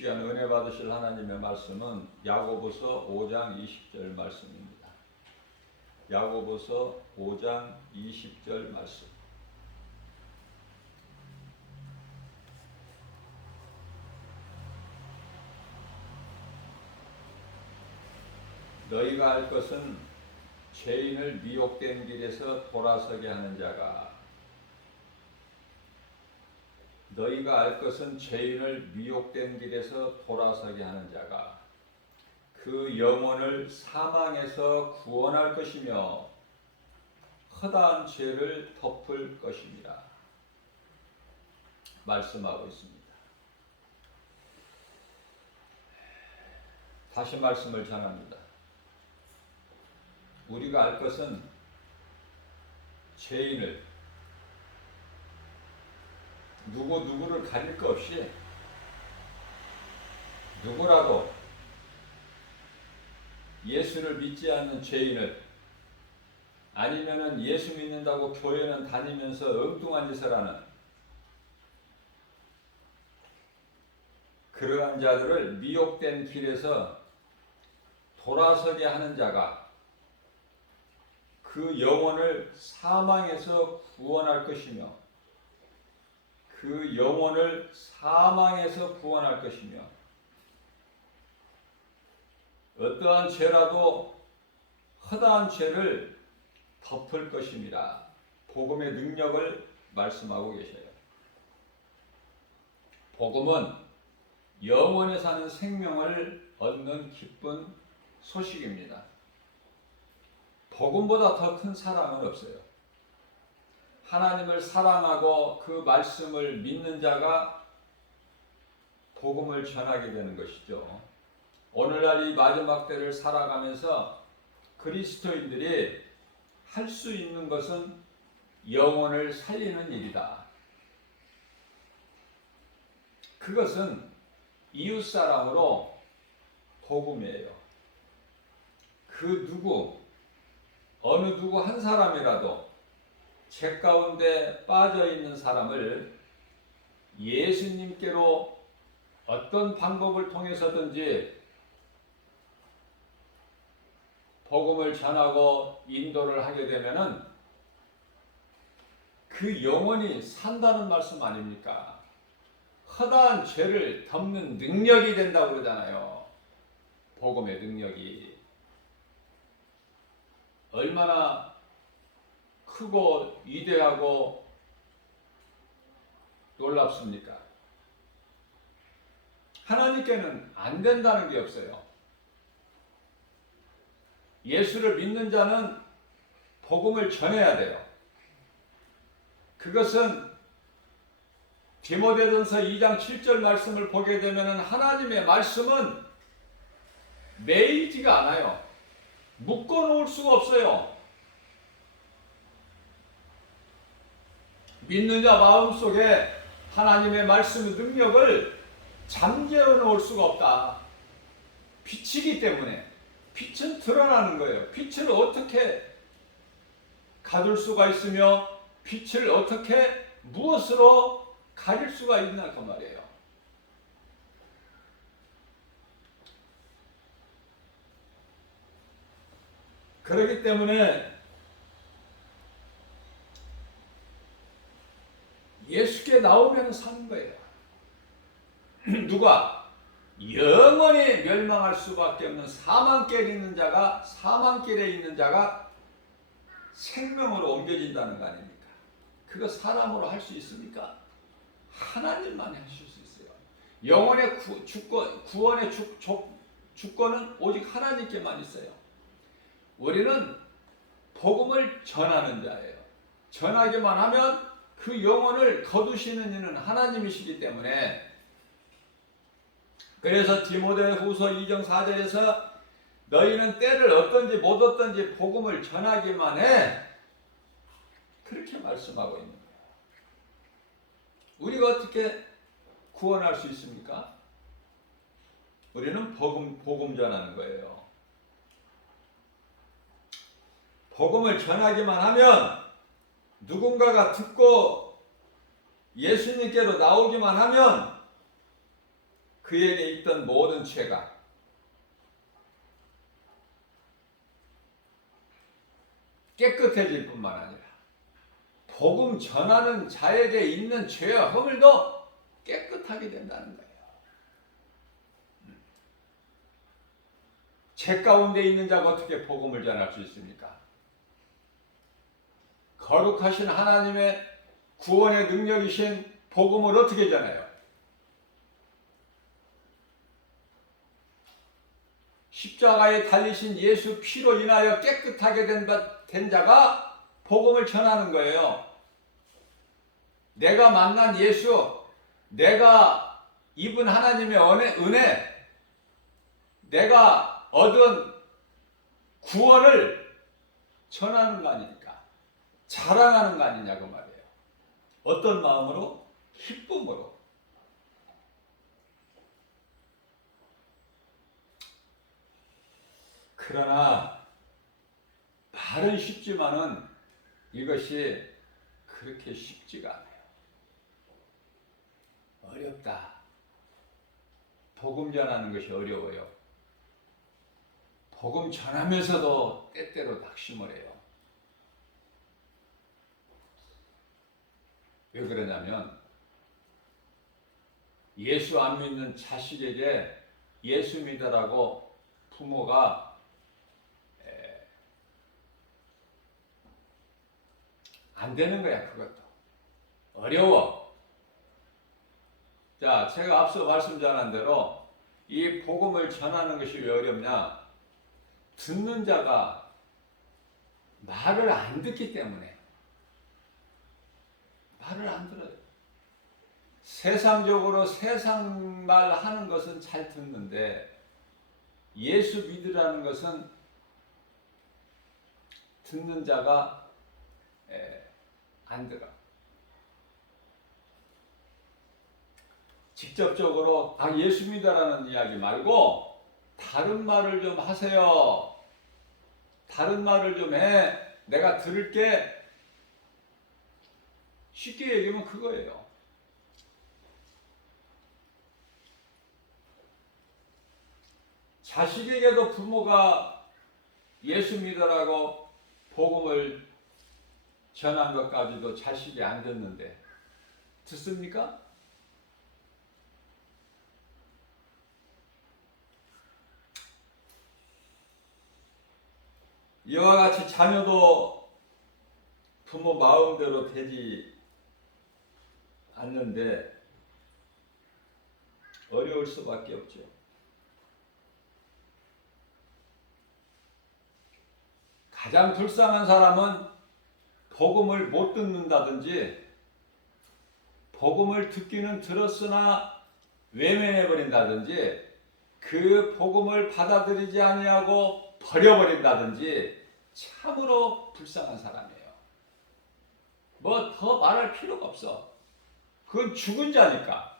시간 은혜 받으실 하나님의 말씀은 야고보서 5장 20절 말씀입니다. 야고보서 5장 20절 말씀. 너희가 알 것은 죄인을 미혹된 길에서 돌아서게 하는 자가 너희가 알 것은 죄인을 미혹된 길에서 돌아서게 하는 자가 그 영혼을 사망에서 구원할 것이며 허다한 죄를 덮을 것입니다. 말씀하고 있습니다. 다시 말씀을 전합니다. 우리가 알 것은 죄인을 누구를 가릴 것 없이 누구라도 예수를 믿지 않는 죄인을 아니면은 예수 믿는다고 교회는 다니면서 엉뚱한 짓을 하는 그러한 자들을 미혹된 길에서 돌아서게 하는 자가 그 영혼을 사망에서 구원할 것이며 그 영혼을 사망에서 구원할 것이며 어떠한 죄라도 허다한 죄를 덮을 것입니다. 복음의 능력을 말씀하고 계셔요. 복음은 영원에 사는 생명을 얻는 기쁜 소식입니다. 복음보다 더 큰 사랑은 없어요. 하나님을 사랑하고 그 말씀을 믿는 자가 복음을 전하게 되는 것이죠. 오늘날 이 마지막 때를 살아가면서 그리스도인들이 할 수 있는 것은 영혼을 살리는 일이다. 그것은 이웃사랑으로 복음이에요. 어느 누구 한 사람이라도 죄 가운데 빠져 있는 사람을 예수님께로 어떤 방법을 통해서든지 복음을 전하고 인도를 하게 되면은 그 영혼이 산다는 말씀 아닙니까? 허다한 죄를 덮는 능력이 된다고 그러잖아요. 복음의 능력이 얼마나 크고 위대하고 놀랍습니까? 하나님께는 안 된다는 게 없어요. 예수를 믿는 자는 복음을 전해야 돼요. 그것은 디모데전서 2장 7절 말씀을 보게 되면 하나님의 말씀은 매이지가 않아요. 묶어놓을 수가 없어요. 믿는 자 마음속에 하나님의 말씀의 능력을 잠재워 놓을 수가 없다. 빛이기 때문에 빛은 드러나는 거예요. 빛을 어떻게 가둘 수가 있으며 빛을 어떻게 무엇으로 가릴 수가 있나 그 말이에요. 그렇기 때문에 예수께 나오면 사는 거예요. 누가? 영원히 멸망할 수밖에 없는 사망길에 있는 자가 생명으로 옮겨진다는 거 아닙니까? 그거 사람으로 할 수 있습니까? 하나님만 하실 수 있어요. 영혼의 구원의 주권은 오직 하나님께만 있어요. 우리는 복음을 전하는 자예요. 전하기만 하면 그 영혼을 거두시는 이는 하나님이시기 때문에 그래서 디모데후서 2장 4절에서 너희는 때를 얻든지 못 얻든지 복음을 전하기만 해. 그렇게 말씀하고 있는 거예요. 우리가 어떻게 구원할 수 있습니까? 우리는 복음 전하는 거예요. 복음을 전하기만 하면 누군가가 듣고 예수님께로 나오기만 하면 그에게 있던 모든 죄가 깨끗해질 뿐만 아니라 복음 전하는 자에게 있는 죄와 허물도 깨끗하게 된다는 거예요. 죄 가운데 있는 자가 어떻게 복음을 전할 수 있습니까? 거룩하신 하나님의 구원의 능력이신 복음을 어떻게 전해요? 십자가에 달리신 예수 피로 인하여 깨끗하게 된 자가 복음을 전하는 거예요. 내가 만난 예수, 내가 입은 하나님의 은혜, 내가 얻은 구원을 전하는 거 아닙니까? 자랑하는 거 아니냐고 말이에요. 어떤 마음으로? 기쁨으로. 그러나 말은 쉽지만은 이것이 그렇게 쉽지가 않아요. 어렵다. 복음 전하는 것이 어려워요. 복음 전하면서도 때때로 낙심을 해요. 왜 그러냐면 예수 안 믿는 자식에게 예수 믿으라고 부모가 안 되는 거야. 그것도 어려워. 자, 제가 앞서 말씀 전한 대로 이 복음을 전하는 것이 왜 어렵냐? 듣는 자가 말을 안 듣기 때문에. 말을 안 들어요. 세상적으로 세상 말 하는 것은 잘 듣는데 예수 믿으라는 것은 듣는 자가 안 들어. 직접적으로 예수 믿으라는 이야기 말고 다른 말을 좀 하세요. 다른 말을 좀 해. 내가 들을게. 쉽게 얘기하면 그거예요. 자식에게도 부모가 예수 믿으라고 복음을 전한 것까지도 자식이 안 듣는데 듣습니까? 이와 같이 자녀도 부모 마음대로 되지 않는데 어려울 수밖에 없죠. 가장 불쌍한 사람은 복음을 못 듣는다든지 복음을 듣기는 들었으나 외면해 버린다든지 그 복음을 받아들이지 아니하고 버려버린다든지 참으로 불쌍한 사람이에요. 뭐 더 말할 필요가 없어. 그건 죽은 자니까.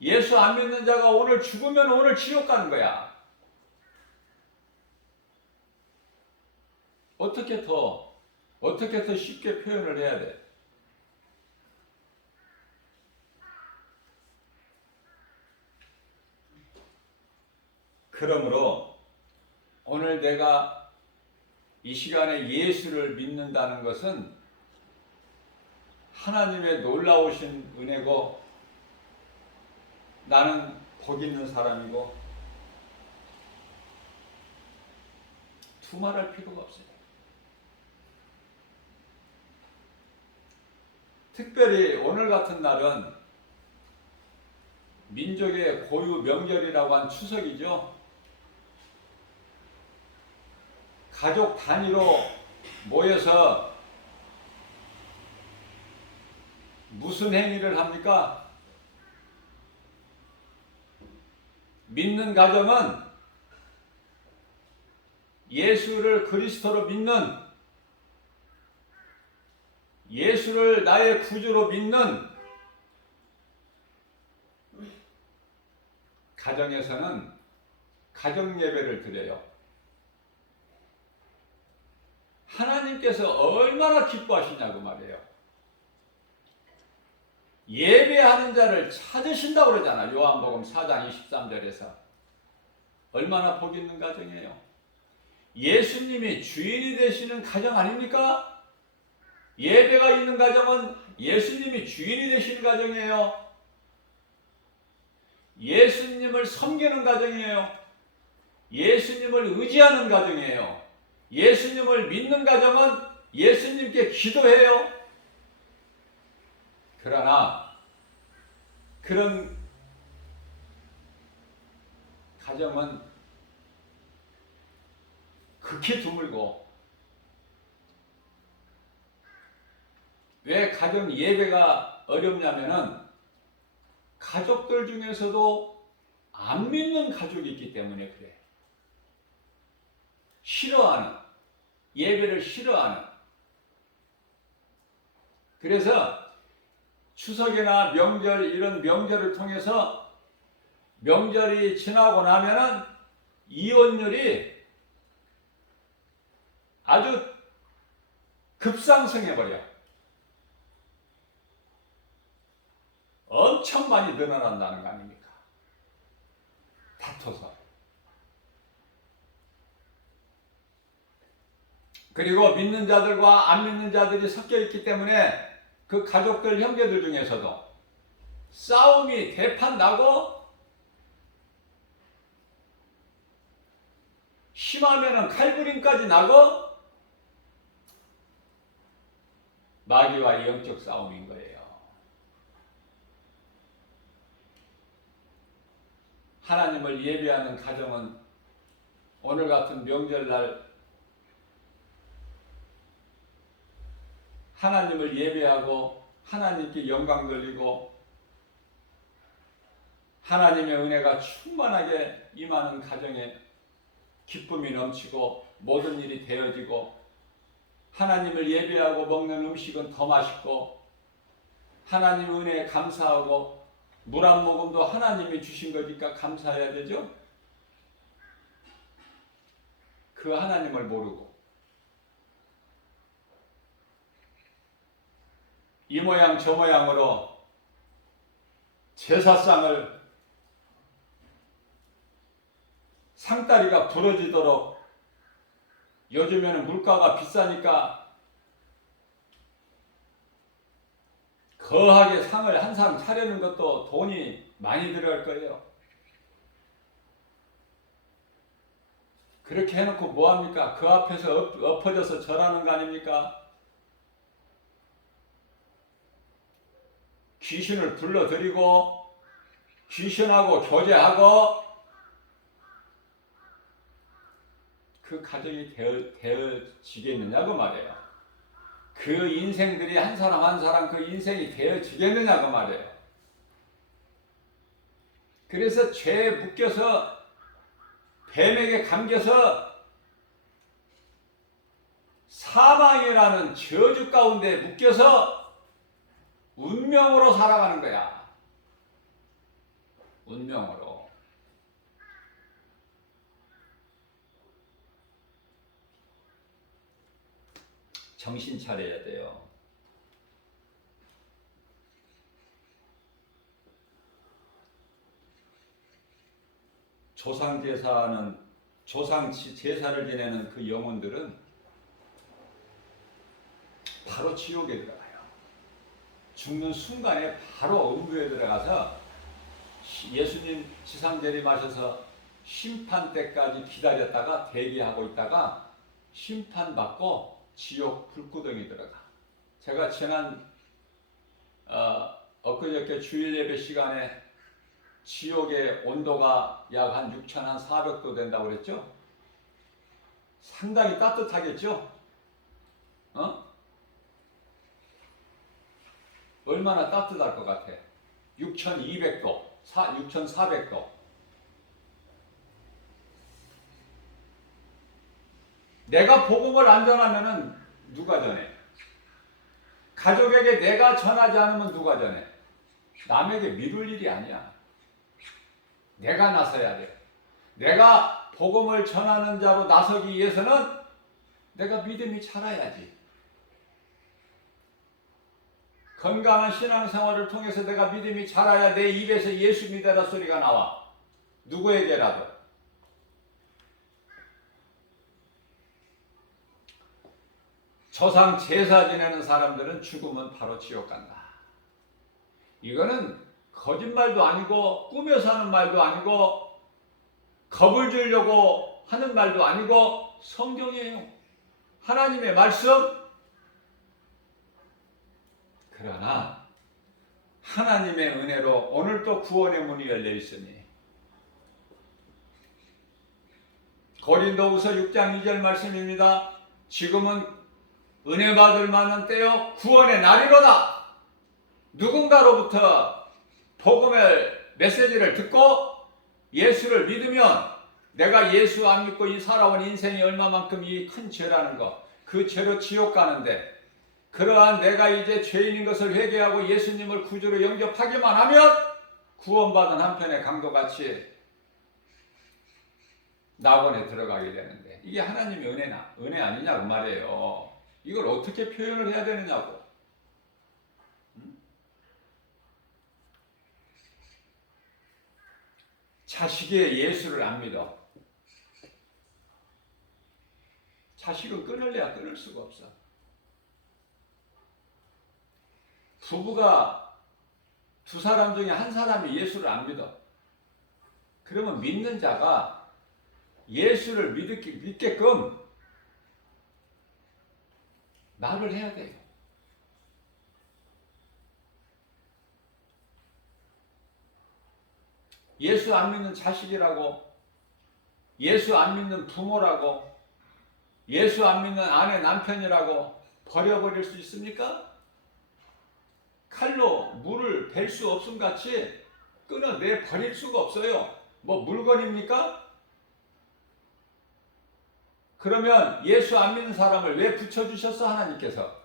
예수 안 믿는 자가 오늘 죽으면 오늘 지옥 가는 거야. 어떻게 더 쉽게 표현을 해야 돼? 그러므로 오늘 내가 이 시간에 예수를 믿는다는 것은 하나님의 놀라우신 은혜고 나는 복 있는 사람이고 두말할 필요가 없어요. 특별히 오늘 같은 날은 민족의 고유 명절이라고 한 추석이죠. 가족 단위로 모여서 무슨 행위를 합니까? 믿는 가정은 예수를 그리스도로 믿는, 예수를 나의 구주로 믿는 가정에서는 가정 예배를 드려요. 하나님께서 얼마나 기뻐하시냐고 말이에요. 예배하는 자를 찾으신다고 그러잖아. 요한복음 4장 23절에서. 얼마나 복 있는 가정이에요. 예수님이 주인이 되시는 가정 아닙니까? 예배가 있는 가정은 예수님이 주인이 되시는 가정이에요. 예수님을 섬기는 가정이에요. 예수님을 의지하는 가정이에요. 예수님을 믿는 가정은 예수님께 기도해요. 그러나 그런 가정은 극히 드물고, 왜 가정 예배가 어렵냐면은 가족들 중에서도 안 믿는 가족이 있기 때문에 그래. 싫어하는, 예배를 싫어하는. 그래서 추석이나 명절, 이런 명절을 통해서 명절이 지나고 나면은 이혼율이 아주 급상승해버려. 엄청 많이 늘어난다는 거 아닙니까? 다퉈서. 그리고 믿는 자들과 안 믿는 자들이 섞여 있기 때문에 그 가족들, 형제들 중에서도 싸움이 대판 나고, 심하면은 칼부림까지 나고, 마귀와 영적 싸움인 거예요. 하나님을 예배하는 가정은 오늘 같은 명절날 하나님을 예배하고 하나님께 영광 돌리고 하나님의 은혜가 충만하게 임하는 가정에 기쁨이 넘치고 모든 일이 되어지고, 하나님을 예배하고 먹는 음식은 더 맛있고, 하나님 은혜에 감사하고, 물 한 모금도 하나님이 주신 거니까 감사해야 되죠. 그 하나님을 모르고 이 모양 저 모양으로 제사상을 상다리가 부러지도록, 요즘에는 물가가 비싸니까 거하게 상을 한 상 차려는 것도 돈이 많이 들어갈 거예요. 그렇게 해놓고 뭐합니까? 그 앞에서 엎어져서 절하는 거 아닙니까? 귀신을 불러들이고 귀신하고 교제하고, 그 가정이 되어지겠느냐고 말이에요. 그 인생들이 한 사람 한 사람 그 인생이 되어지겠느냐고 말이에요. 그래서 죄에 묶여서, 뱀에게 감겨서 사망이라는 저주 가운데 묶여서 운명으로 살아가는 거야. 운명으로. 정신 차려야 돼요. 조상 제사는, 조상 제사를 지내는 그 영혼들은 바로 지옥에 들어가요. 죽는 순간에 바로 음부에 들어가서 예수님 지상 재림하셔서 심판 때까지 기다렸다가 대기하고 있다가 심판받고 지옥 불구덩이 들어가. 제가 지난 엊그저께 주일 예배 시간에 지옥의 온도가 약 한 6,400도 된다고 그랬죠? 상당히 따뜻하겠죠? 얼마나 따뜻할 것 같아? 6,200도, 6,400도. 내가 복음을 안 전하면은 누가 전해? 가족에게 내가 전하지 않으면 누가 전해? 남에게 미룰 일이 아니야. 내가 나서야 돼. 내가 복음을 전하는 자로 나서기 위해서는 내가 믿음이 자라야지. 건강한 신앙생활을 통해서 내가 믿음이 자라야 내 입에서 예수 믿어라 소리가 나와. 누구에게라도. 조상 제사 지내는 사람들은 죽으면 바로 지옥 간다. 이거는 거짓말도 아니고 꾸며서 하는 말도 아니고 겁을 주려고 하는 말도 아니고 성경이에요. 하나님의 말씀. 그러나 하나님의 은혜로 오늘도 구원의 문이 열려 있으니 고린도후서 6장 2절 말씀입니다. 지금은 은혜 받을 만한 때요 구원의 날이로다. 누군가로부터 복음의 메시지를 듣고 예수를 믿으면 내가 예수 안 믿고 이 살아온 인생이 얼마만큼 이 큰 죄라는 거, 그 죄로 지옥 가는데 그러한 내가 이제 죄인인 것을 회개하고 예수님을 구주로 영접하기만 하면 구원받은 한편의 강도같이 낙원에 들어가게 되는데 이게 하나님의 은혜 아니냐고 말이에요. 이걸 어떻게 표현을 해야 되느냐고. 자식이 예수를 안 믿어. 자식은 끊을래야 끊을 수가 없어. 부부가 두 사람 중에 한 사람이 예수를 안 믿어. 그러면 믿는 자가 예수를 믿게끔 말을 해야 돼요. 예수 안 믿는 자식이라고, 예수 안 믿는 부모라고, 예수 안 믿는 아내 남편이라고 버려버릴 수 있습니까? 칼로 물을 벨 수 없음 같이 끊어내 버릴 수가 없어요. 뭐 물건입니까? 그러면 예수 안 믿는 사람을 왜 붙여주셨어 하나님께서?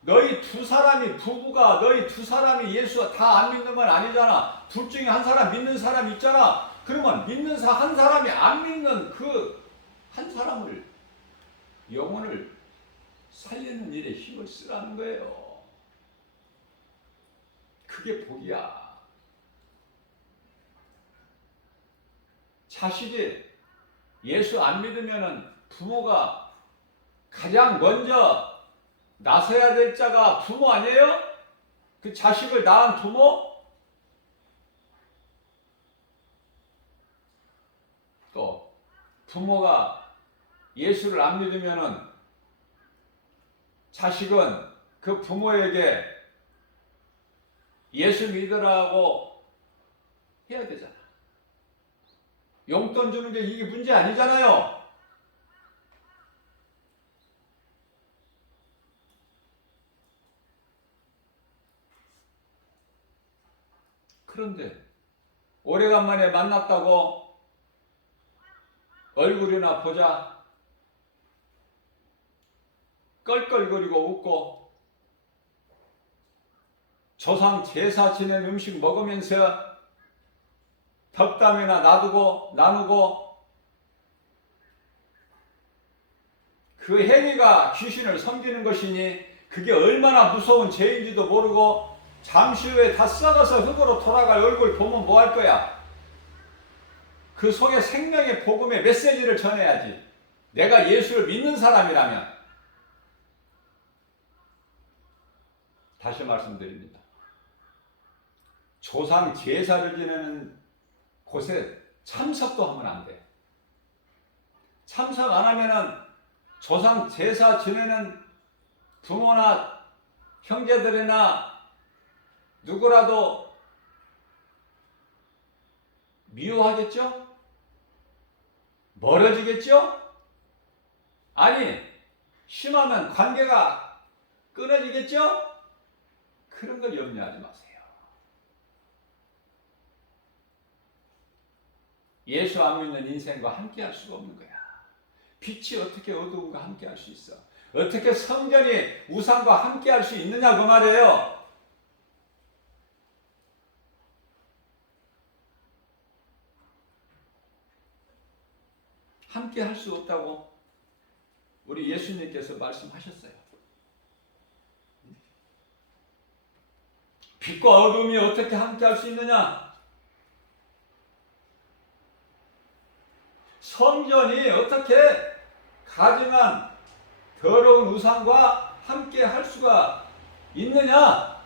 너희 두 사람이 부부가 너희 두 사람이 예수 다 안 믿는 건 아니잖아. 둘 중에 한 사람 믿는 사람 있잖아. 그러면 믿는 한 사람이 안 믿는 그 한 사람을 영혼을 살리는 일에 힘을 쓰라는 거예요. 그게 복이야. 자식이 예수 안 믿으면은 부모가 가장 먼저 나서야 될 자가 부모 아니에요? 그 자식을 낳은 부모? 또 부모가 예수를 안 믿으면은 자식은 그 부모에게 예수 믿으라고 해야 되잖아. 용돈 주는 게 이게 문제 아니잖아요. 그런데 오래간만에 만났다고 얼굴이나 보자 껄껄거리고 웃고 조상 제사 지낸 음식 먹으면서 덕담이나 나누고 그 행위가 귀신을 섬기는 것이니 그게 얼마나 무서운 죄인지도 모르고 잠시 후에 다 썩어서 흙으로 돌아갈 얼굴 보면 뭐 할 거야? 그 속에 생명의 복음의 메시지를 전해야지. 내가 예수를 믿는 사람이라면. 다시 말씀드립니다. 조상 제사를 지내는 곳에 참석도 하면 안 돼. 참석 안 하면은 조상 제사 지내는 부모나 형제들이나 누구라도 미워하겠죠? 멀어지겠죠? 아니, 심하면 관계가 끊어지겠죠? 그런 걸 염려하지 마세요. 예수 안 믿는 인생과 함께 할 수가 없는 거야. 빛이 어떻게 어두움과 함께 할 수 있어? 어떻게 성전이 우상과 함께 할 수 있느냐 그 말이에요. 함께 할 수 없다고 우리 예수님께서 말씀하셨어요. 빛과 어둠이 어떻게 함께 할 수 있느냐? 성전이 어떻게 가증한 더러운 우상과 함께 할 수가 있느냐?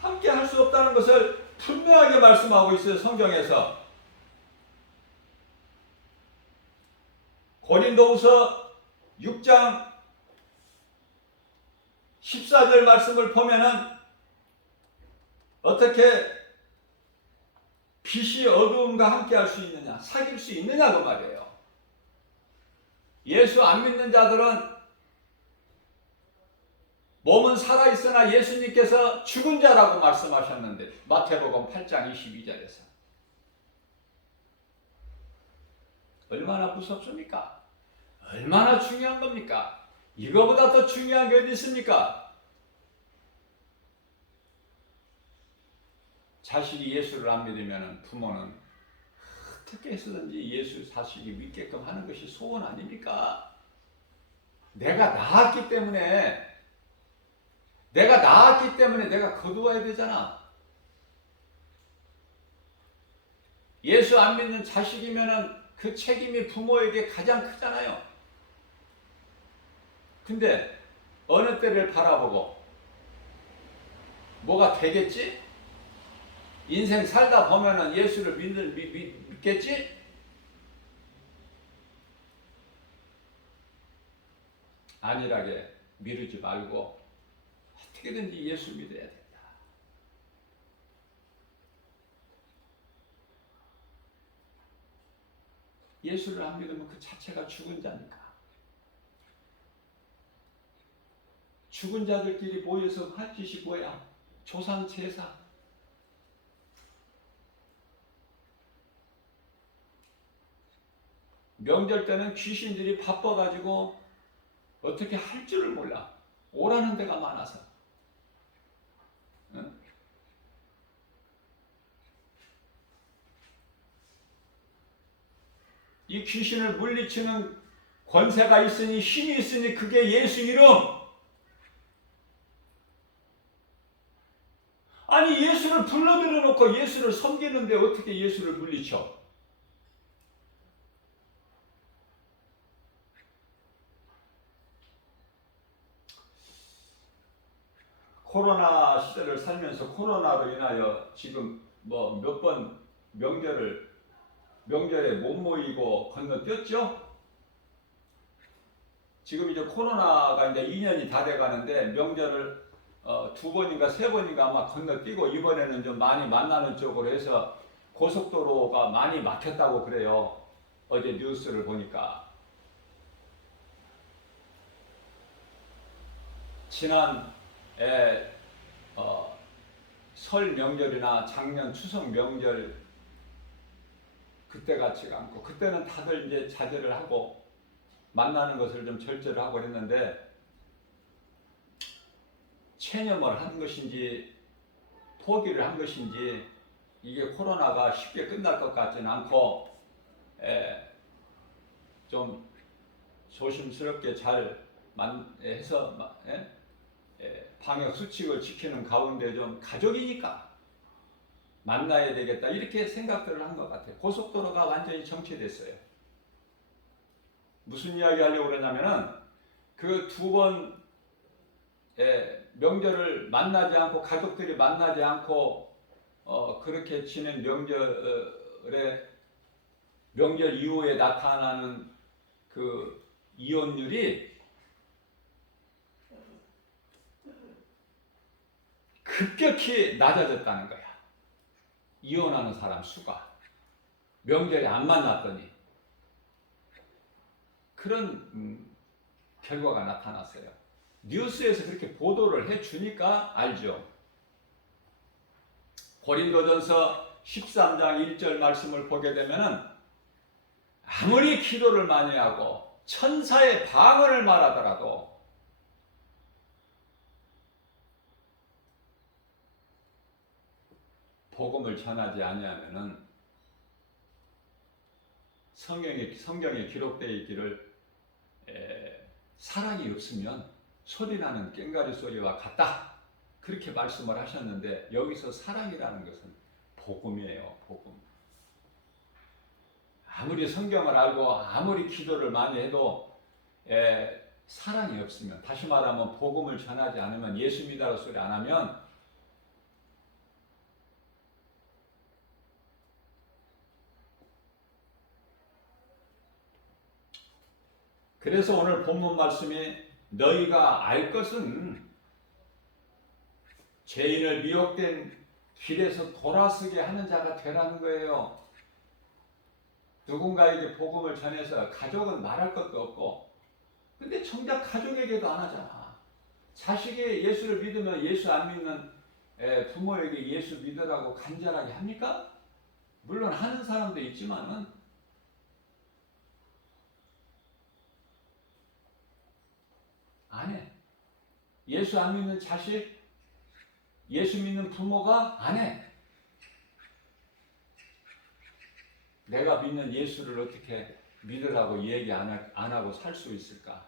함께 할 수 없다는 것을 분명하게 말씀하고 있어요, 성경에서. 고린도후서 6장 14절 말씀을 보면은 어떻게 빛이 어두움과 함께 할 수 있느냐, 사귈 수 있느냐 그 말이에요. 예수 안 믿는 자들은 몸은 살아있으나 예수님께서 죽은 자라고 말씀하셨는데, 마태복음 8장 22절에서. 얼마나 무섭습니까? 얼마나 중요한 겁니까? 이거보다 더 중요한 게 어디 있습니까? 자식이 예수를 안 믿으면 부모는 어떻게 해서든지 예수 자식이 믿게끔 하는 것이 소원 아닙니까? 내가 낳았기 때문에 내가 거두어야 되잖아. 예수 안 믿는 자식이면은 그 책임이 부모에게 가장 크잖아요. 근데 어느 때를 바라보고 뭐가 되겠지? 인생 살다 보면은 예수를 믿겠지? 안일하게 미루지 말고 어떻게든지 예수 믿어야 된다. 예수를 안 믿으면 그 자체가 죽은 자니까. 죽은 자들끼리 모여서 할 짓이 뭐야? 조상 제사. 명절 때는 귀신들이 바빠가지고 어떻게 할 줄을 몰라. 오라는 데가 많아서. 응? 이 귀신을 물리치는 권세가 있으니, 힘이 있으니 그게 예수 이름. 아니, 예수를 불러들여 놓고 예수를 섬기는데 어떻게 예수를 물리쳐? 코로나 시대를 살면서 코로나로 인하여 지금 뭐 몇 번 명절에 못 모이고 건너뛰었죠? 지금 이제 코로나가 이제 2년이 다 돼가는데 명절을 2번인가 3번인가 아마 건너뛰고 이번에는 좀 많이 만나는 쪽으로 해서 고속도로가 많이 막혔다고 그래요. 어제 뉴스를 보니까. 지난 설 명절이나 작년 추석 명절 그때 같지가 않고, 그때는 다들 이제 자제를 하고 만나는 것을 좀 절제를 하고 했는데, 체념을 한 것인지 포기를 한 것인지 이게 코로나가 쉽게 끝날 것 같지는 않고 좀 조심스럽게 잘 해서 방역 수칙을 지키는 가운데 좀 가족이니까 만나야 되겠다 이렇게 생각들을 한 것 같아요. 고속도로가 완전히 정체됐어요. 무슨 이야기 하려고 그러냐면은 그 2번 명절을 만나지 않고, 가족들이 만나지 않고 그렇게 지낸 명절 이후에 나타나는 그 이혼율이 급격히 낮아졌다는 거야. 이혼하는 사람 수가 명절에 안 만났더니 그런 결과가 나타났어요. 뉴스에서 그렇게 보도를 해주니까 알죠. 고린도전서 13장 1절 말씀을 보게 되면은 아무리 기도를 많이 하고 천사의 방언을 말하더라도 복음을 전하지 아니하면은 성경에 기록되어 있기를 사랑이 없으면 소리나는 꽹과리 소리와 같다. 그렇게 말씀을 하셨는데 여기서 사랑이라는 것은 복음이에요. 복음. 아무리 성경을 알고 아무리 기도를 많이 해도 사랑이 없으면, 다시 말하면 복음을 전하지 않으면, 예수 믿으라고 소리 안 하면 그래서 오늘 본문 말씀이 너희가 알 것은 죄인을 미혹된 길에서 돌아서게 하는 자가 되라는 거예요. 누군가에게 복음을 전해서 가족은 말할 것도 없고, 근데 정작 가족에게도 안 하잖아. 자식이 예수를 믿으면 예수 안 믿는 부모에게 예수 믿으라고 간절하게 합니까? 물론 하는 사람도 있지만은 안 해. 예수 안 믿는 자식, 예수 믿는 부모가 안 해. 내가 믿는 예수를 어떻게 믿으라고 얘기 안 하고 살 수 있을까?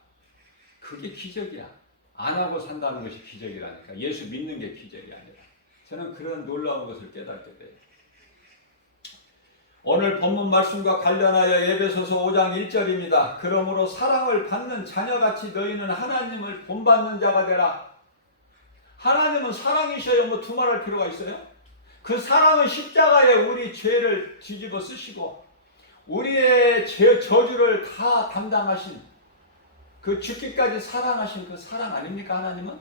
그게 기적이야. 안 하고 산다는 것이 기적이라니까. 예수 믿는 게 기적이 아니라. 저는 그런 놀라운 것을 깨닫게 돼요. 오늘 본문 말씀과 관련하여 에베소서 5장 1절입니다. 그러므로 사랑을 받는 자녀같이 너희는 하나님을 본받는 자가 되라. 하나님은 사랑이셔야 뭐 두말할 필요가 있어요? 그 사랑은 십자가에 우리 죄를 뒤집어 쓰시고 우리의 저주를 다 담당하신, 그 죽기까지 사랑하신 그 사랑 아닙니까? 하나님은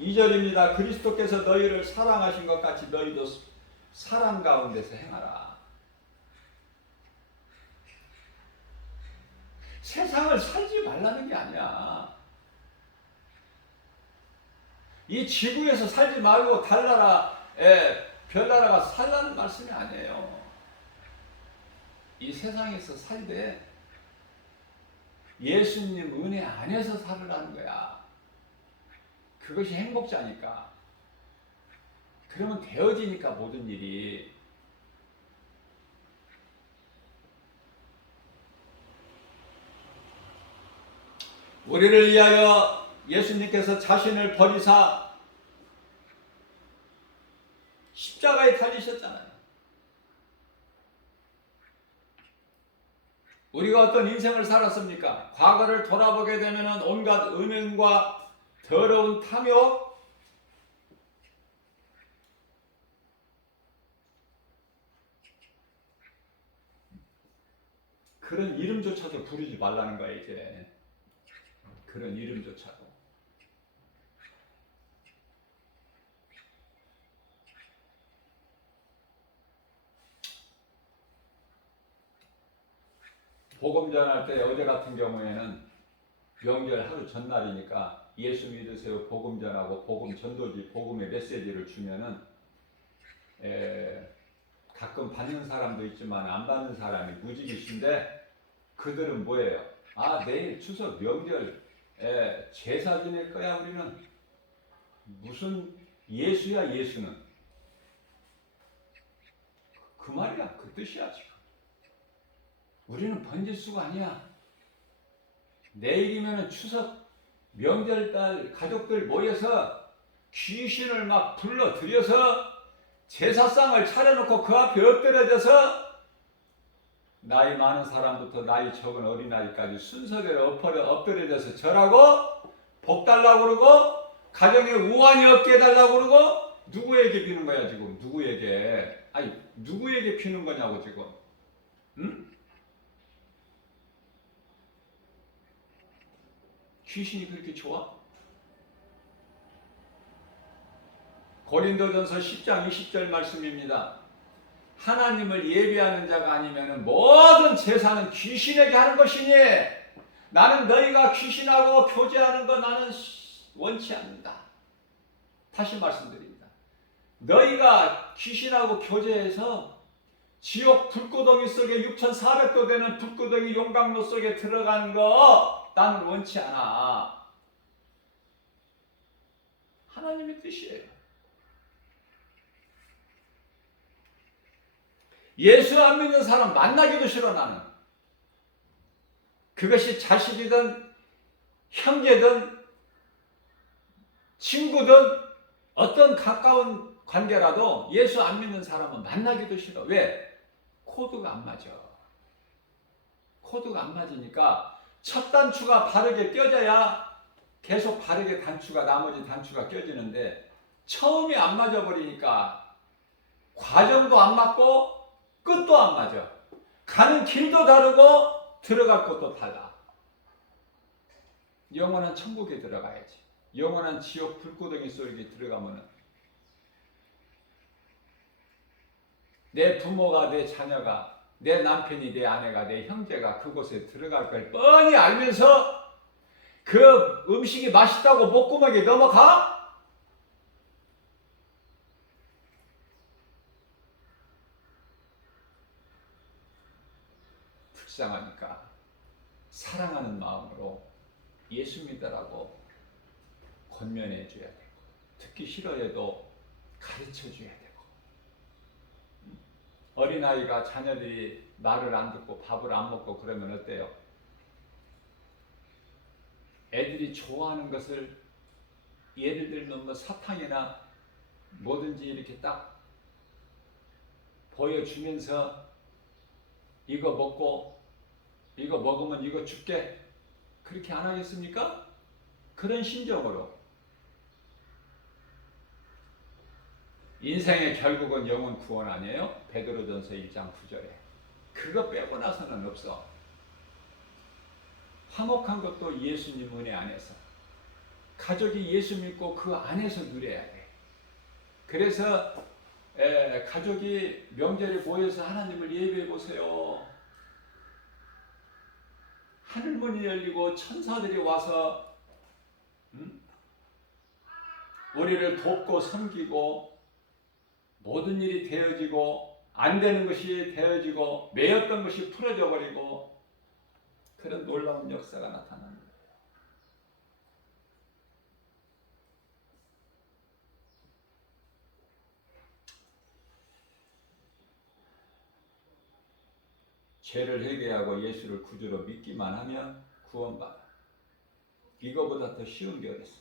2절입니다. 그리스도께서 너희를 사랑하신 것 같이 너희도 사랑 가운데서 행하라. 세상을 살지 말라는 게 아니야. 이 지구에서 살지 말고 별나라가 살라는 말씀이 아니에요. 이 세상에서 살되 예수님 은혜 안에서 살으라는 거야. 그것이 행복자니까. 그러면 되어지니까 모든 일이. 우리를 위하여 예수님께서 자신을 버리사 십자가에 달리셨잖아요. 우리가 어떤 인생을 살았습니까? 과거를 돌아보게 되면 온갖 음행과 더러운 탐욕, 그런 이름조차도 부르지 말라는 거야 이제. 그런 이름조차도. 복음 전할 때 어제 같은 경우에는 명절 하루 전날이니까 예수 믿으세요 복음 전하고 복음 전도지, 복음의 메시지를 주면은 가끔 받는 사람도 있지만 안 받는 사람이 무지기신데, 그들은 뭐예요? 아, 내일 추석 명절 제사 지낼 거야. 우리는 무슨 예수야. 예수는 그 말이야. 그 뜻이야 지금. 우리는 번지수가 아니야. 내일이면 추석 명절달 가족들 모여서 귀신을 막 불러들여서 제사상을 차려놓고 그 앞에 엎드려져서 나이 많은 사람부터 나이 적은 어린아이까지 순서대로 엎드려져서 절하고 복 달라고 그러고 가정에 우환이 없게 해달라고 그러고. 누구에게 비는 거야 지금? 누구에게? 아니 누구에게 비는 거냐고 지금. 응? 귀신이 그렇게 좋아? 고린도전서 10장 20절 말씀입니다. 하나님을 예비하는 자가 아니면 모든 제사는 귀신에게 하는 것이니 나는 너희가 귀신하고 교제하는 거 나는 원치 않는다. 다시 말씀드립니다. 너희가 귀신하고 교제해서 지옥 불구덩이 속에 6,400도 되는 불구덩이 용광로 속에 들어가는 거 나는 원치 않아. 하나님의 뜻이에요. 예수 안 믿는 사람 만나기도 싫어 나는. 그것이 자식이든 형제든 친구든 어떤 가까운 관계라도 예수 안 믿는 사람은 만나기도 싫어. 왜? 코드가 안 맞아. 코드가 안 맞으니까 첫 단추가 바르게 껴져야 계속 바르게 나머지 단추가 껴지는데 처음이 안 맞아 버리니까 과정도 안 맞고 끝도 안 맞아. 가는 길도 다르고 들어갈 곳도 달라. 영원한 천국에 들어가야지. 영원한 지옥 불구덩이 속에 들어가면은 내 부모가, 내 자녀가, 내 남편이, 내 아내가, 내 형제가 그곳에 들어갈 걸 뻔히 알면서 그 음식이 맛있다고 목구멍에 넘어가? 불쌍하니까 사랑하는 마음으로 예수 믿으라고 권면해 줘야 되고, 듣기 싫어해도 가르쳐 줘야 되고, 어린아이가 자녀들이 말을 안 듣고 밥을 안 먹고 그러면 어때요? 애들이 좋아하는 것을 예를 들면 뭐 사탕이나 뭐든지 이렇게 딱 보여주면서 이거 먹고 이거 먹으면 이거 줄게 그렇게 안 하겠습니까? 그런 심정으로 인생의 결국은 영혼 구원 아니에요? 베드로전서 1장 9절에 그거 빼고 나서는 없어. 화목한 것도 예수님 은혜 안에서 가족이 예수 믿고 그 안에서 누려야 돼. 그래서 가족이 명절에 모여서 하나님을 예배해 보세요. 하늘문이 열리고 천사들이 와서 우리를 돕고 섬기고 모든 일이 되어지고 안 되는 것이 되어지고 매였던 것이 풀어져 버리고 그런 놀라운 역사가 나타납니다. 죄를 회개하고 예수를 구주로 믿기만 하면 구원받아. 이거보다 더 쉬운 게 어딨어.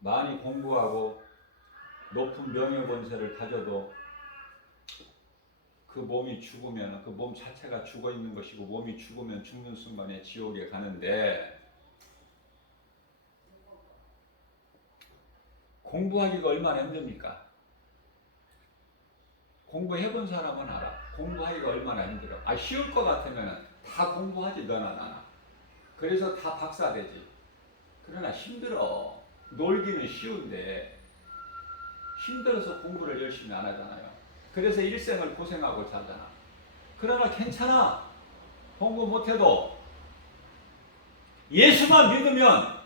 많이 공부하고 높은 명예본세를 가져도 그 몸이 죽으면 그 몸 자체가 죽어 있는 것이고 몸이 죽으면 죽는 순간에 지옥에 가는데 공부하기가 얼마나 힘듭니까? 공부해본 사람은 알아. 공부하기가 얼마나 힘들어. 쉬울 것 같으면 다 공부하지 너나 나나. 그래서 다 박사 되지. 그러나 힘들어. 놀기는 쉬운데 힘들어서 공부를 열심히 안 하잖아요. 그래서 일생을 고생하고 살잖아. 그러나 괜찮아. 공부 못해도 예수만 믿으면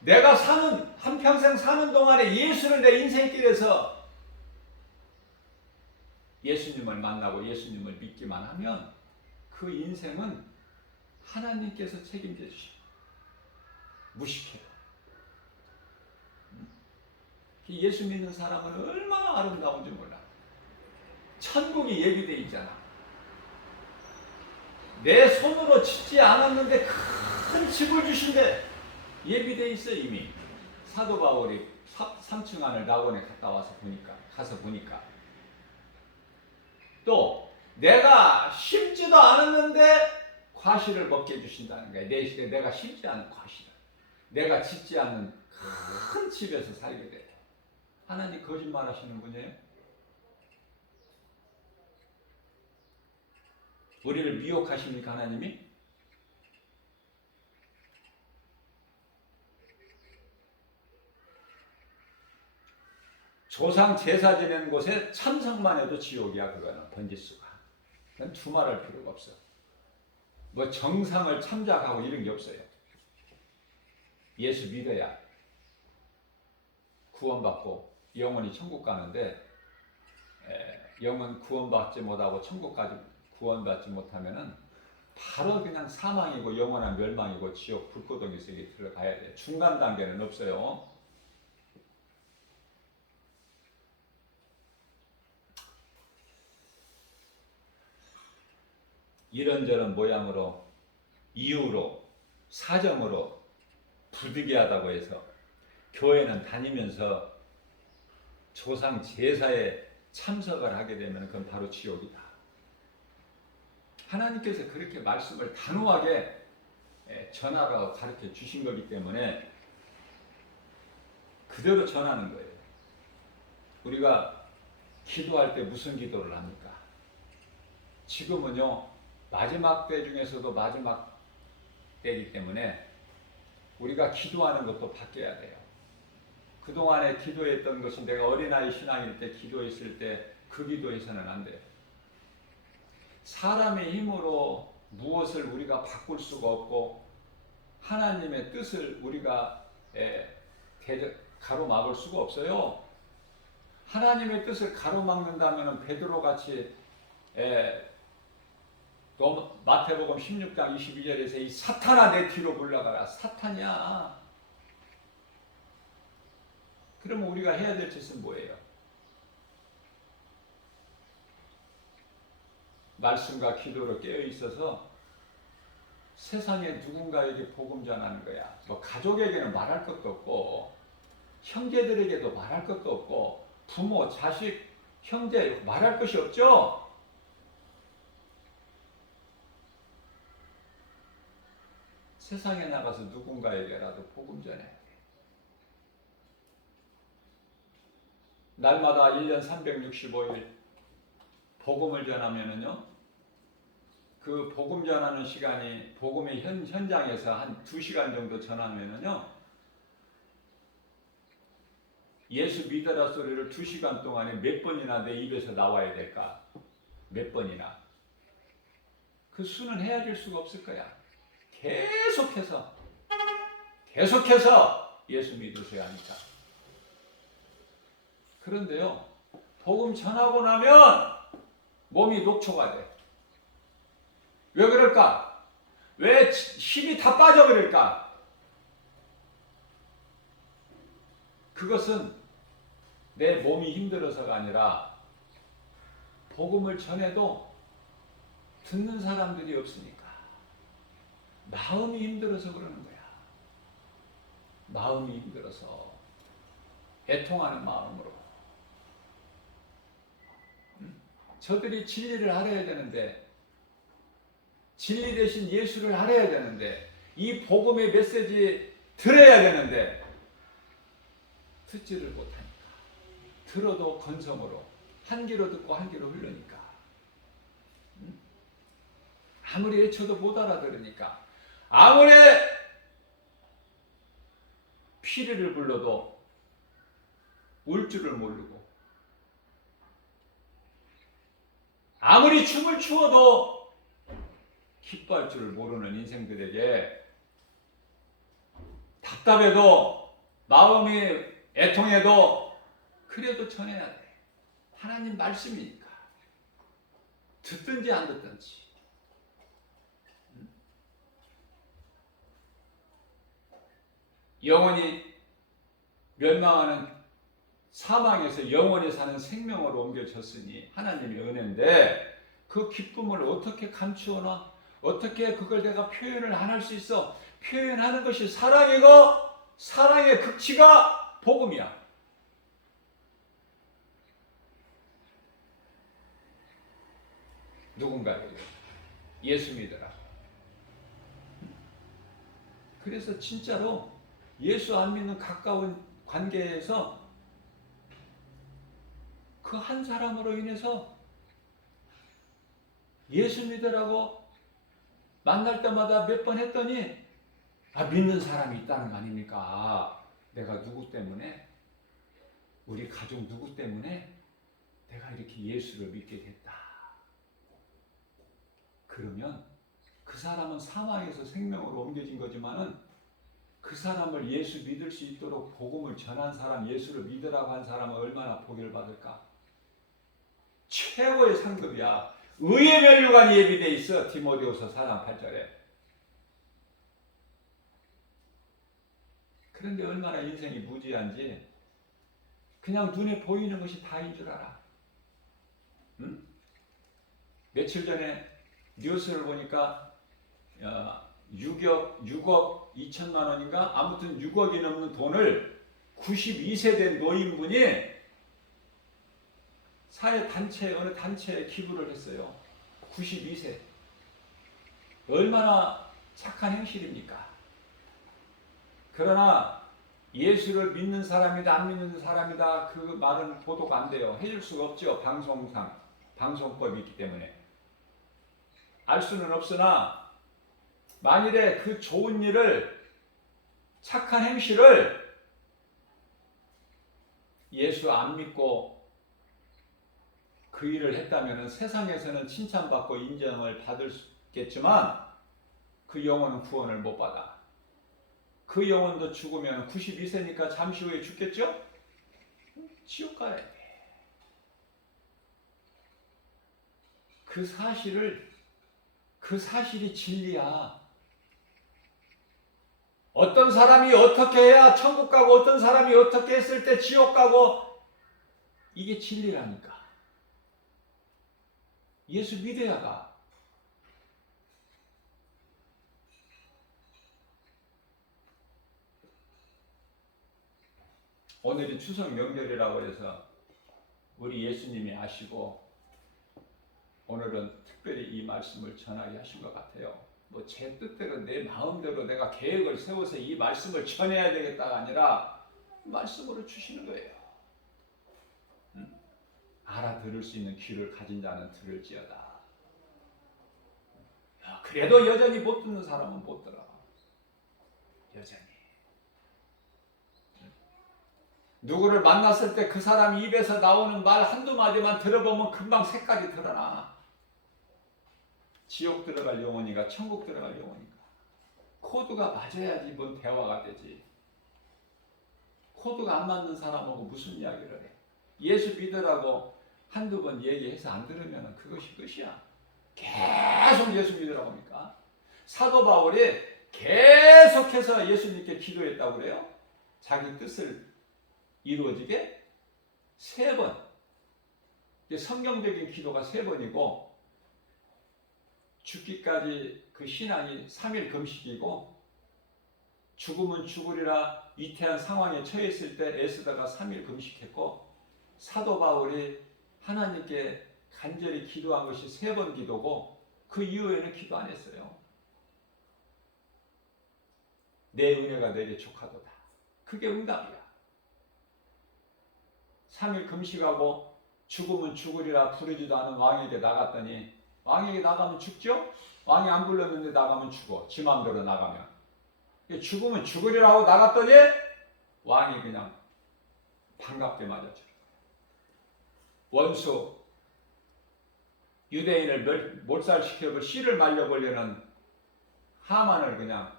내가 한평생 사는 동안에 예수를 내 인생길에서 예수님을 만나고 예수님을 믿기만 하면 그 인생은 하나님께서 책임져 주시고 무식해요. 예수 믿는 사람은 얼마나 아름다운지 몰라. 천국이 예비되어 있잖아. 내 손으로 짓지 않았는데 큰 집을 주신데 예비되어 있어 이미. 사도 바울이 3층 안을 낙원에 가서 보니까 또 내가 심지도 않았는데 과실을 먹게 해주신다는 거야. 내가 심지 않은 과실을. 내가 짓지 않는 큰 집에서 살게 돼. 하나님 거짓말 하시는 분이에요? 우리를 미혹하십니까 하나님이? 조상 제사 지내는 곳에 참석만 해도 지옥이야. 그거는 번지수가. 그건 두말할 필요가 없어. 뭐 정상을 참작하고 이런 게 없어요. 예수 믿어야 구원받고 영원히 천국 가는데 영원 구원받지 못하고 천국까지 구원받지 못하면은 바로 그냥 사망이고 영원한 멸망이고 지옥 불구덩이 속에 들어가야 돼. 중간 단계는 없어요. 이런저런 모양으로 이유로 사정으로 부득이하다고 해서 교회는 다니면서 조상 제사에 참석을 하게 되면 그건 바로 지옥이다. 하나님께서 그렇게 말씀을 단호하게 전하라고 가르쳐 주신 거기 때문에 그대로 전하는 거예요. 우리가 기도할 때 무슨 기도를 합니까? 지금은요, 마지막 때 중에서도 마지막 때이기 때문에 우리가 기도하는 것도 바뀌어야 돼요. 그동안에 기도했던 것이 내가 어린아이 신앙일 때 기도했을 때 그 기도해서는 안 돼요. 사람의 힘으로 무엇을 우리가 바꿀 수가 없고 하나님의 뜻을 우리가 가로막을 수가 없어요. 하나님의 뜻을 가로막는다면 베드로같이 마태복음 16장 22절에서 이 사탄아 내 뒤로 물러가라. 사탄이야. 그러면 우리가 해야 될 짓은 뭐예요? 말씀과 기도로 깨어 있어서 세상에 누군가에게 복음 전하는 거야. 뭐 가족에게는 말할 것도 없고 형제들에게도 말할 것도 없고 부모, 자식, 형제 말할 것이 없죠. 세상에 나가서 누군가에게라도 복음 전해야 돼. 날마다 1년 365일 복음을 전하면은요, 그 복음 전하는 시간이 복음의 현장에서 한 2시간 정도 전하면은요, 예수 믿어라 소리를 2시간 동안에 몇 번이나 내 입에서 나와야 될까? 몇 번이나? 그 수는 헤아릴 수가 없을 거야. 계속해서 예수 믿으세요 하니까. 그런데요, 복음 전하고 나면 몸이 녹초가 돼. 왜 그럴까? 왜 힘이 다 빠져버릴까? 그것은 내 몸이 힘들어서가 아니라 복음을 전해도 듣는 사람들이 없으니까 마음이 힘들어서 그러는 거야. 마음이 힘들어서 애통하는 마음으로. 저들이 진리를 알아야 되는데, 진리 대신 예수를 알아야 되는데, 이 복음의 메시지 들어야 되는데 듣지를 못하니까. 들어도 건성으로 한 귀로 듣고 한 귀로 흘러니까. 아무리 외쳐도 못 알아들으니까. 아무리 피리를 불러도 울 줄을 모르고, 아무리 춤을 추어도 기뻐할 줄을 모르는 인생들에게 답답해도 마음이 애통해도 그래도 전해야 돼. 하나님 말씀이니까. 듣든지 안 듣든지. 영원히 멸망하는 사망에서 영원히 사는 생명으로 옮겨졌으니 하나님의 은혜인데, 그 기쁨을 어떻게 감추어놔? 어떻게 그걸 내가 표현을 안 할 수 있어? 표현하는 것이 사랑이고, 사랑의 극치가 복음이야. 누군가에게 예수 믿으라. 그래서 진짜로 예수 안 믿는 가까운 관계에서 그 한 사람으로 인해서 예수 믿으라고 만날 때마다 몇 번 했더니, 믿는 사람이 있다는 거 아닙니까? 내가 누구 때문에, 우리 가족 누구 때문에 내가 이렇게 예수를 믿게 됐다. 그러면 그 사람은 사망에서 생명으로 옮겨진 거지만은 그 사람을 예수 믿을 수 있도록 복음을 전한 사람, 예수를 믿으라고 한 사람은 얼마나 복을 받을까? 최고의 상급이야. 의의 면류관이 예비되어 있어. 디모데후서 4장 8절에. 그런데 얼마나 인생이 무지한지 그냥 눈에 보이는 것이 다인 줄 알아. 응? 며칠 전에 뉴스를 보니까 6억 2천만 원인가? 아무튼 6억이 넘는 돈을 92세 된 노인분이 사회 단체, 어느 단체에 기부를 했어요. 92세. 얼마나 착한 행실입니까? 그러나 예수를 믿는 사람이다, 안 믿는 사람이다, 그 말은 보도가 안 돼요. 해줄 수가 없죠. 방송법이 있기 때문에. 알 수는 없으나, 만일에 그 좋은 일을, 착한 행실을 예수 안 믿고 그 일을 했다면 세상에서는 칭찬받고 인정을 받을겠지만 그 영혼은 구원을 못 받아. 그 영혼도 죽으면 92세니까 잠시 후에 죽겠죠? 지옥 가야 돼. 그 사실이 진리야. 어떤 사람이 어떻게 해야 천국 가고 어떤 사람이 어떻게 했을 때 지옥 가고, 이게 진리라니까. 예수 믿어야 가. 오늘이 추석 명절이라고 해서 우리 예수님이 아시고 오늘은 특별히 이 말씀을 전하게 하신 것 같아요. 뭐 제 뜻대로 내 마음대로 내가 계획을 세워서 이 말씀을 전해야 되겠다가 아니라 말씀으로 주시는 거예요. 알아들을 수 있는 귀를 가진 자는 들을지어다. 그래도 여전히 못 듣는 사람은 못 들어. 여전히. 누구를 만났을 때 그 사람 입에서 나오는 말 한두 마디만 들어보면 금방 색깔이 드러나. 지옥 들어갈 영혼인가 천국 들어갈 영혼인가. 코드가 맞아야지 뭔 대화가 되지. 코드가 안 맞는 사람하고 무슨 이야기를 해. 예수 믿으라고 한두 번 얘기해서 안 들으면 그것이 끝이야. 계속 예수 믿으라고 합니까? 사도 바울이 계속해서 예수님께 기도했다고 그래요. 자기 뜻을 이루어지게 3번. 성경적인 기도가 3번이고 죽기까지 그 신앙이 3일 금식이고 죽으면 죽으리라 위태한 상황에 처했을 때 애쓰다가 3일 금식했고 사도 바울이 하나님께 간절히 기도한 것이 3번 기도고 그 이후에는 기도 안 했어요. 내 은혜가 내게 족하도다. 그게 응답이야. 3일 금식하고 죽으면 죽으리라 부르지도 않은 왕에게 나갔더니 왕에게 나가면 죽죠? 왕이 안 불렀는데 나가면 죽어. 지 맘대로 나가면. 죽으면 죽으리라고 나갔더니 왕이 그냥 반갑게 맞아줘. 원수 유대인을 몰살시키고 씨를 말려보려는 하만을 그냥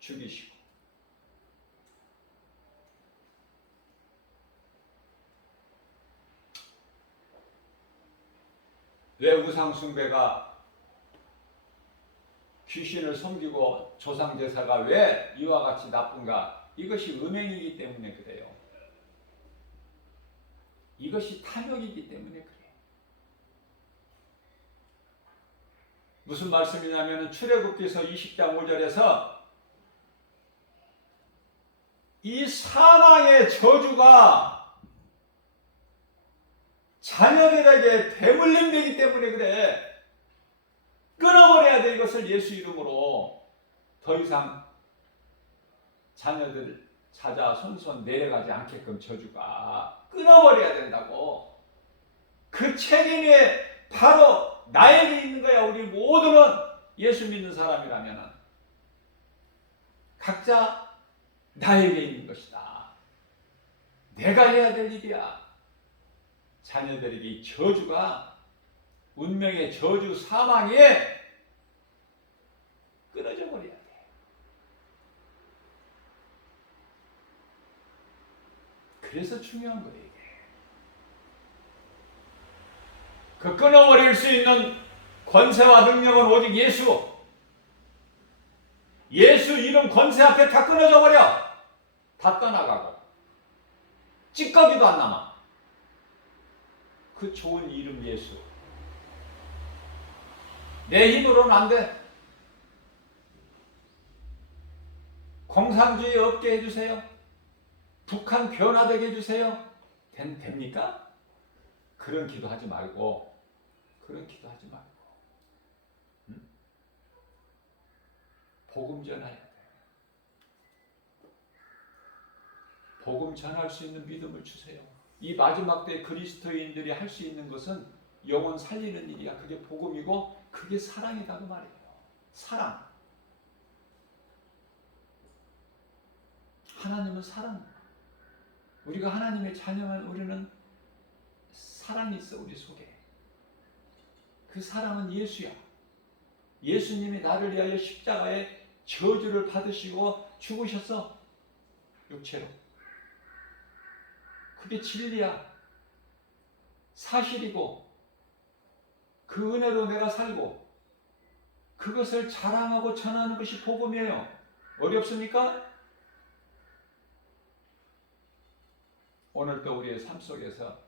죽이시고. 왜 우상숭배가 귀신을 섬기고 조상제사가 왜 이와 같이 나쁜가? 이것이 음행이기 때문에 그래요. 이것이 탐욕이기 때문에 그래요. 무슨 말씀이냐면 출애굽기서 20장 5절에서 이 사망의 저주가 자녀들에게 대물림되기 때문에 그래. 끊어버려야 돼. 이것을 예수 이름으로. 더 이상 자녀들 자자 손손 내려가지 않게끔 저주가 끊어버려야 된다고. 그 책임이 바로 나에게 있는 거야. 우리 모두는 예수 믿는 사람이라면 각자 나에게 있는 것이다. 내가 해야 될 일이야. 자녀들에게 이 저주가, 운명의 저주 사망이 끊어져 버려야 돼. 그래서 중요한 거예요, 이게. 그 끊어버릴 수 있는 권세와 능력은 오직 예수. 예수 이름 권세 앞에 다 끊어져 버려. 다 떠나가고. 찌꺼기도 안 남아. 그 좋은 이름 예수. 내 힘으로는 안 돼. 공산주의 없게 해주세요. 북한 변화되게 해주세요. 됩니까? 그런 기도하지 말고 복음 전해야 돼. 복음 전할 수 있는 믿음을 주세요. 이 마지막 때 그리스도인들이 할 수 있는 것은 영혼 살리는 일이야. 그게 복음이고 그게 사랑이다 그 말이에요. 사랑. 하나님은 사랑. 우리가 하나님의 자녀만 우리는 사랑이 있어 우리 속에. 그 사랑은 예수야. 예수님이 나를 위하여 십자가에 저주를 받으시고 죽으셨어. 육체로. 그게 진리야. 사실이고 그 은혜로 내가 살고 그것을 자랑하고 전하는 것이 복음이에요. 어렵습니까? 오늘도 우리의 삶 속에서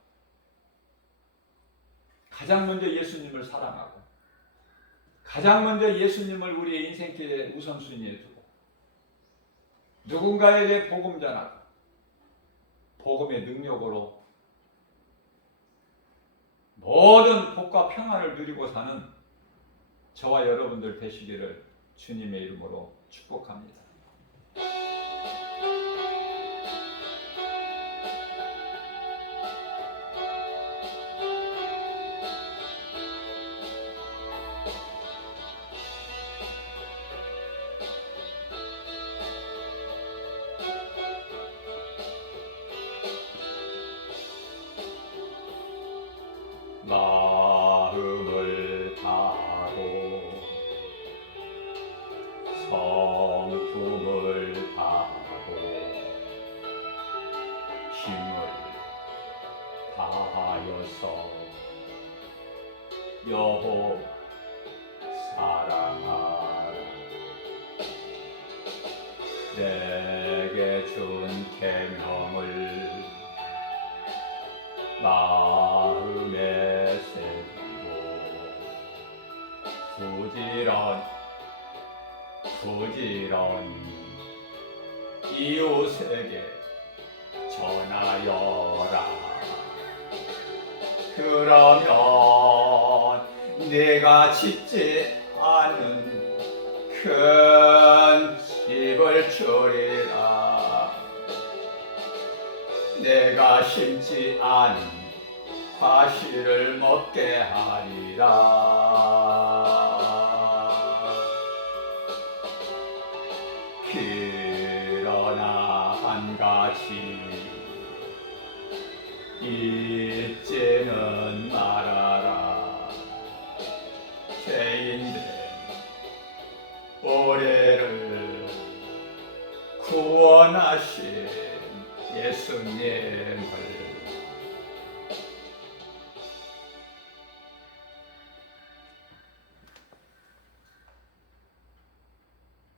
가장 먼저 예수님을 사랑하고 가장 먼저 예수님을 우리의 인생길에 우선순위에 두고 누군가에게 복음 전하고 복음의 능력으로 모든 복과 평안을 누리고 사는 저와 여러분들 되시기를 주님의 이름으로 축복합니다. 마음을 다하고 성품을 다하고 힘을 다하여서 여호와 사랑하라. 내게 준 계명을 마음에 새기고 부지런히 이웃에게 전하여라. 그러면 내가 짓지 않은 큰 집을 주리라. 내가 심지 않은 과실을 먹게 하리라. 그러나 한 가지 잊지는 말아라. 죄인된 우리를 구원하신 예수님을